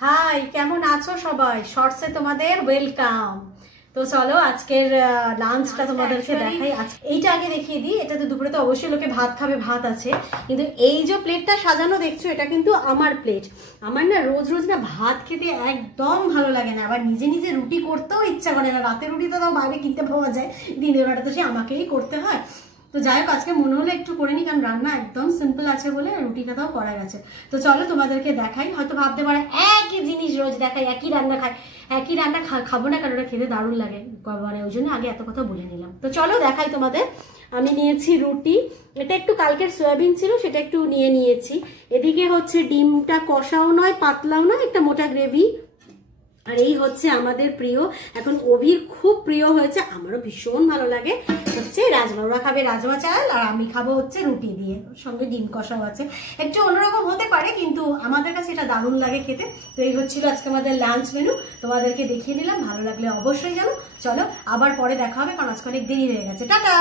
High, কেমন আছো সবাই? শর্টসে তোমাদের ওয়েলকাম। তো চলো আজকের লাঞ্চটা তোমাদেরকে দেখাই। এইটা আগে দেখিয়ে দিই। এটা তো দুপুরে তো অবশ্যই লোকে ভাত খাবে, ভাত আছে, কিন্তু এই যে প্লেটটা সাজানো দেখছো এটা কিন্তু আমার প্লেট। আমার না রোজ রোজ না ভাত খেতে একদম ভালো লাগে না, আবার নিজে নিজে রুটি করতেও ইচ্ছা করে না। রাতের রুটি তো তাও বাইরে কিনতে পাওয়া যায়, দিনের বেলা তো সে আমাকেই করতে হয়। তো যাই হোক, আজকে মনে হলো একটু করে নি, কারণ রান্না একদম সিম্পল আছে বলে রুটিটা তাও করা গেছে। তো চলো তোমাদেরকে দেখাই। হয়তো ভাবতে পারে একই জিনিস রোজ দেখাই, একই রান্না খাই। একই রান্না খাবো না, কারণ ওটা খেতে দারুণ লাগে, মানে ওই জন্য আগে এত কথা বলে নিলাম। তো চলো দেখাই তোমাদের। আমি নিয়েছি রুটি, এটা একটু কালকের সয়াবিন ছিল সেটা একটু নিয়েছি। এদিকে হচ্ছে ডিমটা কষাও নয় পাতলাও নয়, একটা মোটা গ্রেভি। আর এই হচ্ছে আমাদের প্রিয়, এখন অভির খুব প্রিয় হয়েছে, আমারও ভীষণ ভালো লাগে, হচ্ছে রাজমা। ওরা খাবে রাজমা চাল আর আমি খাবো হচ্ছে রুটি দিয়ে, সঙ্গে ডিম কষাও আছে। একটু অন্যরকম হতে পারে কিন্তু আমাদের কাছে এটা দারুণ লাগে খেতে। তো এই হচ্ছিল আজকে আমাদের লাঞ্চ মেনু, তোমাদেরকে দেখিয়ে দিলাম। ভালো লাগলে অবশ্যই জানো। চলো আবার পরে দেখা হবে, কারণ আজকে অনেক দেরি হয়ে গেছে। টাটা।